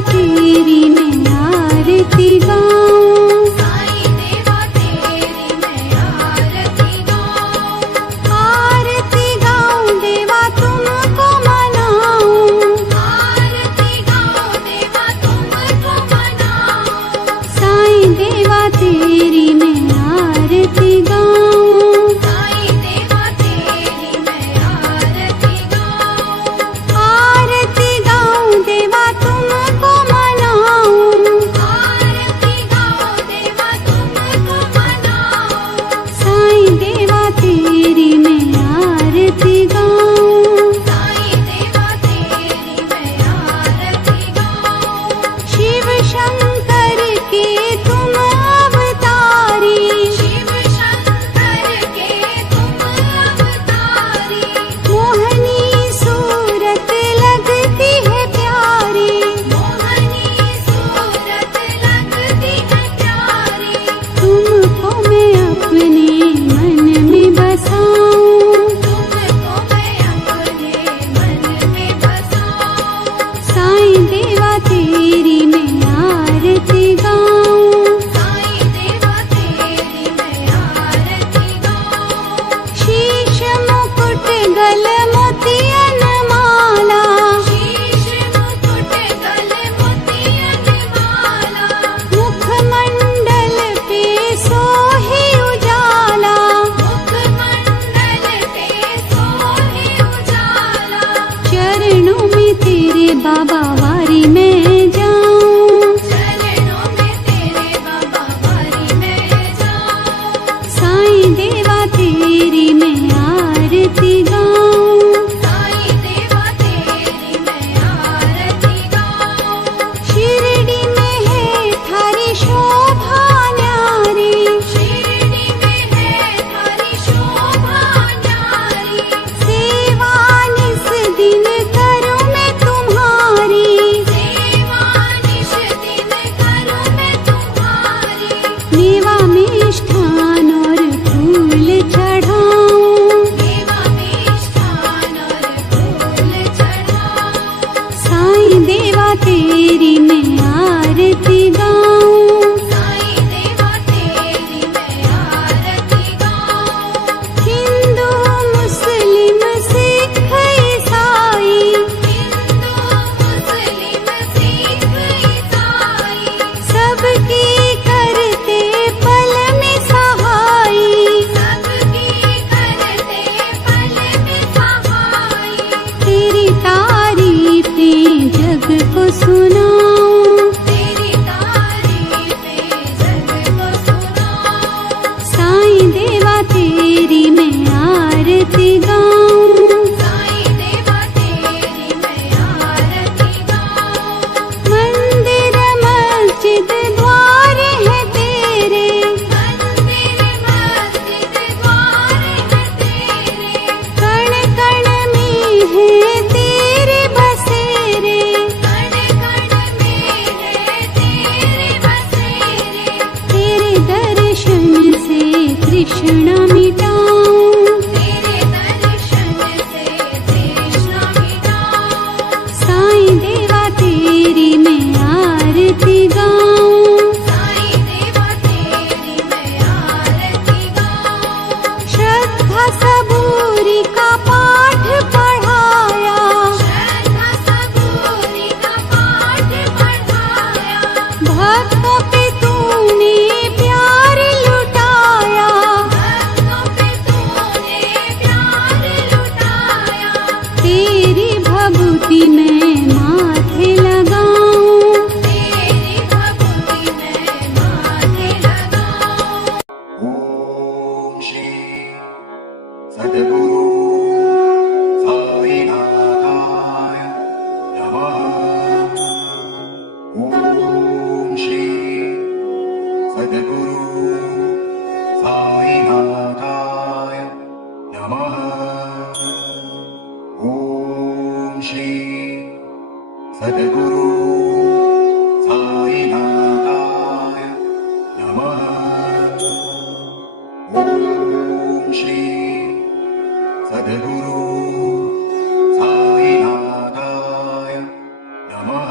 तेरी मैं आरती गाऊं, साईं देवा तेरी मैं आरती गाऊं, आरती गाऊं देवा तुमको मनाऊं, आरती गाऊं देवा तुमको मनाऊं, साईं देवा तेरी मैं आरती गाऊं, साईं देवा तेरी मैं आरती गाऊं, आरती गाऊं देवा तुमको मनाऊं, आरती गाऊं देवा तुमको मनाऊं, साईं देवा तेरी मैं आरती गाऊं, साईं देवा तेरी मैं आरती गाऊं, शिव शंकर के तुम अवतारी, शिव शंकर के तुम अवतारी, मोहनी सूरत लगती है प्यारी, मोहनी सूरत लगती है प्यारी, तुमको मैं अपने मन में बसाऊं, तुमको मैं अपने मन में बसाऊं, साईं देवा तेरी मैं आरती गाऊं, साईं देवा तेरी मैं आरती गाऊं, शीश मुकुट गल मोतियन माला, शीश मुकुट गले मोतियन माला, मुखमंडल पे सोहे उजाला, मुखमंडल पे सोहे उजाला, चरणों में तेरे बाबा वारी मैं जाऊं, चरणों में तेरे बाबा वारी मैं जाऊं, साईं देवा तेरी मैं आरती गाऊं, साईं देवा तेरी मैं आरती गाऊं, शिरडी में है थारी शोभा न्यारी, शिरडी में है थारी शोभा न्यारी, सेवा निस दिन करूं मैं तुम्हारी, सेवा निश दिन करूं मैं तुम्हारी, मेवा मिष्ठान और फूल चढ़ाऊं, देवा मिष्ठान और फूल चढ़ाऊं, साईं देवा तेरी मैं आरती गाऊं, साईं देवा तेरी मैं आरती गाऊं, हिंदू मुस्लिम सिख ईसाई, हिंदू मुस्लिम सिख ईसाई, सबकी करते पल में सहाई, सबकी करते पल में सहाई, तेरी तारीफें जग को सुनाऊं, तेरी तारीफें जग को सुनाऊं, साईं देवा तेरी मैं आरती गाऊं, साईं देवा तेरी मैं आरती गाऊं, मंदिर मस्जिद द्वार है तेरे, मंदिर मस्जिद द्वार है तेरे, कण कण में है तेरे बसेरे, कण कण में है तेरे बसेरे, तेरे दर्शन से तृष्णा मिटाऊं, तेरे दर्शन से तृष्णा मिटाऊं, साईं देवा तेरी मैं आरती गाऊं, साईं देवा तेरी मैं आरती गाऊं, श्रद्धा सबूरी का पाठ पढ़ाया, श्रद्धा सबूरी का पाठ पढ़ाया, भक्तों पे तूने प्यार लुटाया, भक्तों पे तूने प्यार लुटाया, तेरी भभूति मैं माथे लगाऊं, तेरी भक्ति मैं माथे लगाऊं, ओम श्री सद्गुरु साईनाथाय नमः। ओम श्री सद्गुरु साईनाथाय नमः। ओम श्री सद्गुरु साईनाथाय नमः। ओम श्री सद्गुरु साईनाथाय नमः।